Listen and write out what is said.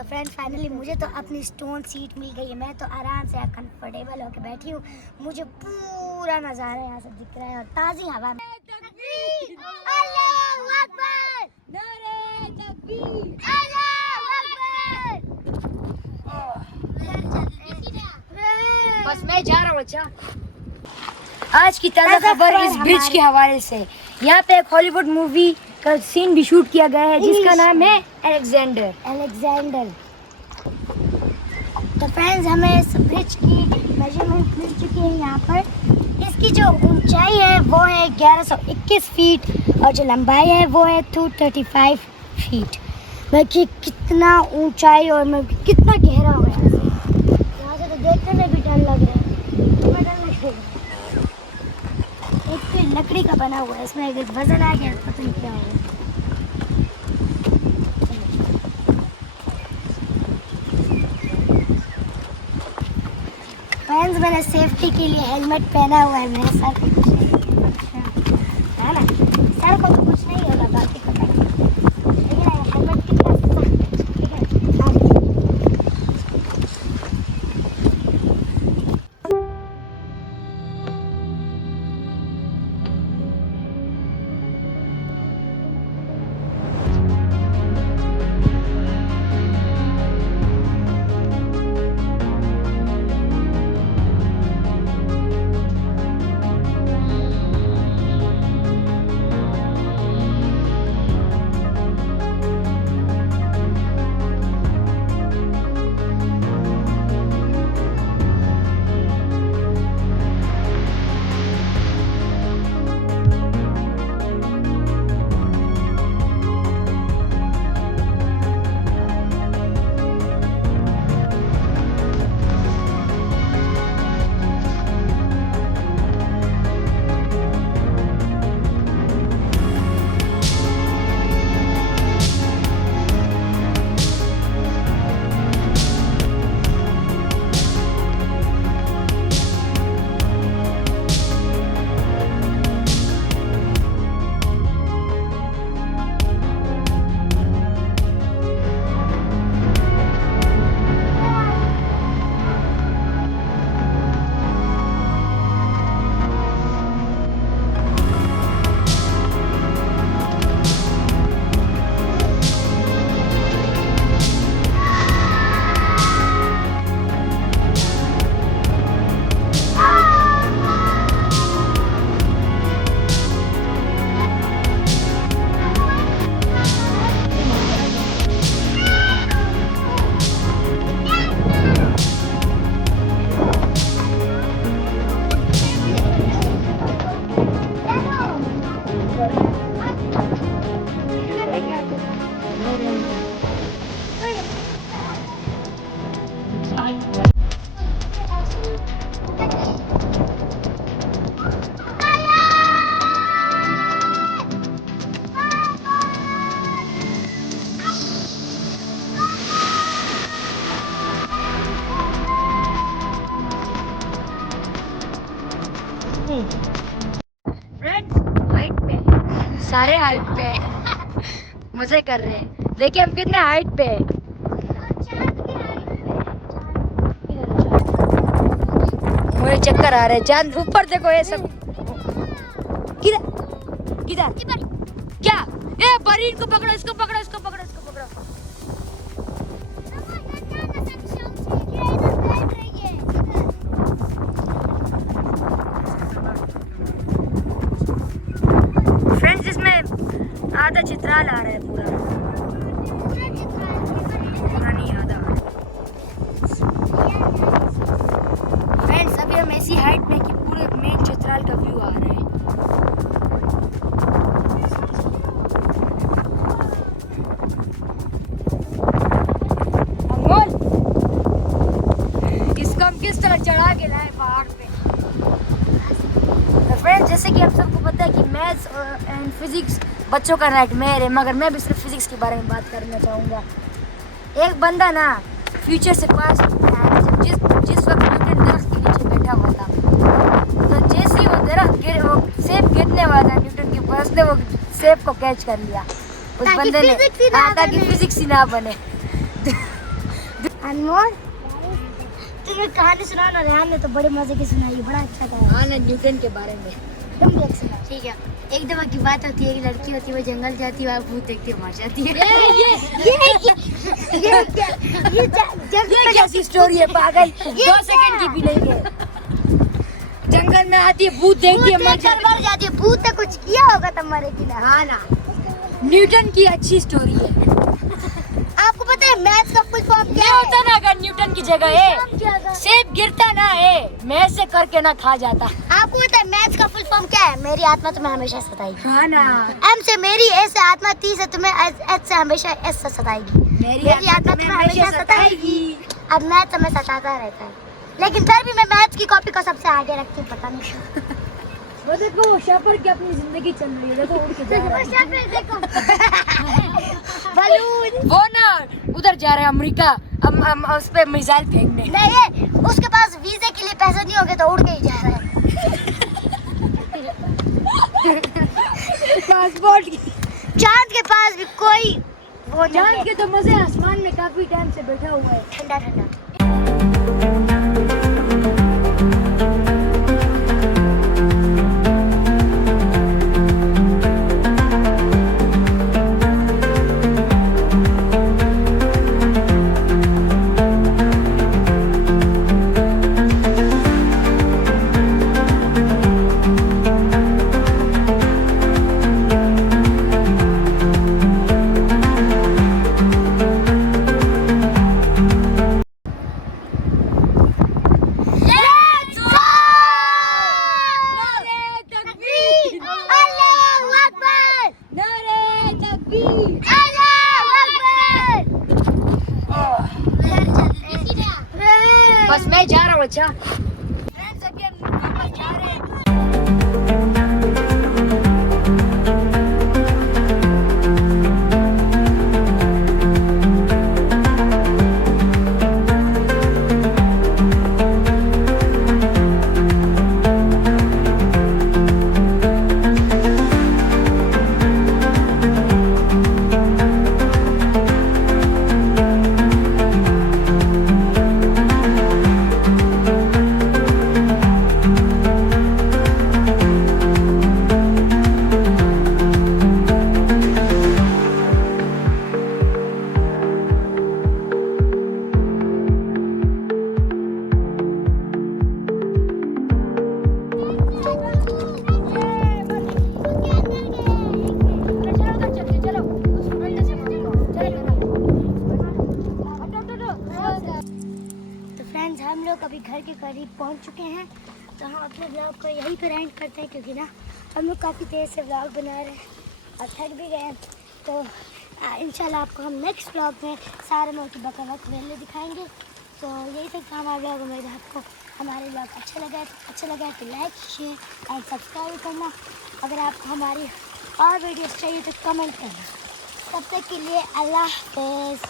तो friends finally मुझे तो अपनी स्टोन सीट मिल गई है। मैं तो आराम से कंफर्टेबल होकर बैठी हूँ। मुझे पूरा नज़ारा यहाँ से दिख रहा है और ताज़ी हवा में। बस मैं जा रहा हूँ। अच्छा, आज की ताज़ा खबर इस ब्रिज के हवाले से। यहाँ पे एक हॉलीवुड मूवी का सीन भी शूट किया गया है जिसका नाम है अलेक्जेंडर। तो फ्रेंड्स हमें इस ब्रिज की मेजरमेंट मिल चुकी है। यहाँ पर इसकी जो ऊंचाई है वो है 1121 फीट और जो लंबाई है वो है 235 फीट। देखिए कितना ऊंचाई और कितना गहरा हो है। यहाँ से तो देखने में भी डर लग रहा है। एक लकड़ी का बना हुआ है, इसमें एक वजन आ गया, पता नहीं क्या होगा। फ्रेंड्स मैंने सेफ्टी के लिए हेलमेट पहना हुआ है। मेरे सर को कुछ नहीं है ना, सर को तो कुछ नहीं होगा, बाकी पता नहीं। लेकिन हेलमेट कितना ठीक है। हाइट पे सारे हाइट पे मजे कर रहे हैं। देखिए हम कितने हाइट पे हैं। मुझे चक्कर आ रहे हैं। चांद ऊपर देखो, ये सब किधर किधर क्या? ए बरीन को पकड़ो, इसको पकड़ो, इसको पकड़ो, इसको पकड़ो। फ्रेंड्स इसमें आधा चित्राल आ रहा है, पूरा नहीं आधा। फ्रेंड्स अभी हम ऐसी हाइट में कि पूरे मेन चित्राल का व्यू आ रहा है। इसको हम किस तरह चढ़ा के लाए पहाड़ पे। फ्रेंड्स जैसे कि आप सबको पता है कि मैथ्स एंड फिजिक्स बच्चों का नाइटमेयर है, मगर मैं भी सिर्फ फिजिक्स के बारे में बात करना चाहूँगा। एक बंदा ना फ्यूचर से पास जिस वक्त न्यूटन दरख्त के नीचे बैठा हुआ था, तो जैसे ही वो दरख्त वो सेब गिरने वाला था न्यूटन के ऊपर, उसने वो सेब को कैच कर लिया उस बंदे ने, ताकि फिजिक्स ही ना बने। अनमोल तुम्हें कहानी सुनाओ ना। रेहान ने तो बड़े मजे की सुनाई, बड़ा अच्छा था। हाँ ना, न्यूटन के बारे में तुम भी एक सुना। ठीक है। एक दफा की बात होती है, एक लड़की होती है, वो जंगल जाती है, वहाँ भूत देखती है, मर जाती है। ये कैसी स्टोरी है पागल, 2 सेकंड की भी नहीं है। जंगल में आती है, भूत देखती है, मर जाती है। भूत ने कुछ किया होगा तब मरेगी ना। हाँ ना, न्यूटन की अच्छी स्टोरी है। आपको पता है मैथ्स का फुल फॉर्म क्या होता ना? अगर न्यूटन की जगह है सेब गिरता ना है, मैं से करके ना खा जाता। आपको पता है मैथ्स का फुल फॉर्म क्या है? मेरी आत्मा तुम्हें हमेशा सताएगी। हाँ ना। एम से मेरी, ए से आत्मा, टी से तुम्हें, एच से हमेशा एस से सताएगी। मेरी आत्मा तुम्हें हमेशा सताएगी। अब मैथ्स हमें सताता रहता है, लेकिन फिर भी मैं मैथ्स की कॉपी को सबसे आगे रखती हूँ, पता नहीं क्यों। वो देखो शेफर की अपनी जिंदगी चल रही है, देखो उड़ के जा रहा है। शेफर देखो बलून, वो ना उधर जा रहा है अमेरिका, हम उस पे मिसाइल फेंकने। नहीं, उसके पास वीजे के लिए पैसे नहीं होंगे तो उड़ के ही जा रहा है। पासपोर्ट चांद के पास भी कोई वो नहीं। चांद के तो मजे आसमान में काफी टाइम से बैठा हुआ है, ठंडा ठंडा। बस मैं जा रहा हूँ। अच्छा फ्रेंड्स, अभी हम वापस जा रहे हैं। हम लोग अभी घर के करीब पहुंच चुके हैं, तो हम अपने ब्लॉग को यहीं पर एंड करते हैं, क्योंकि ना हम लोग काफ़ी देर से ब्लॉग बना रहे हैं और थक भी गए हैं। तो इंशाल्लाह आपको हम नेक्स्ट ब्लॉग में सारे मोर की बकरवक मेले दिखाएंगे। तो यही तक था हमारा ब्लॉग। उम्मीद है आपको हमारे ब्लॉग अच्छा लगा तो लाइक शेयर एंड सब्सक्राइब करना। अगर आपको हमारी और वीडियोस चाहिए तो कमेंट करना। तब तक के लिए अल्लाह हाफ़िज़।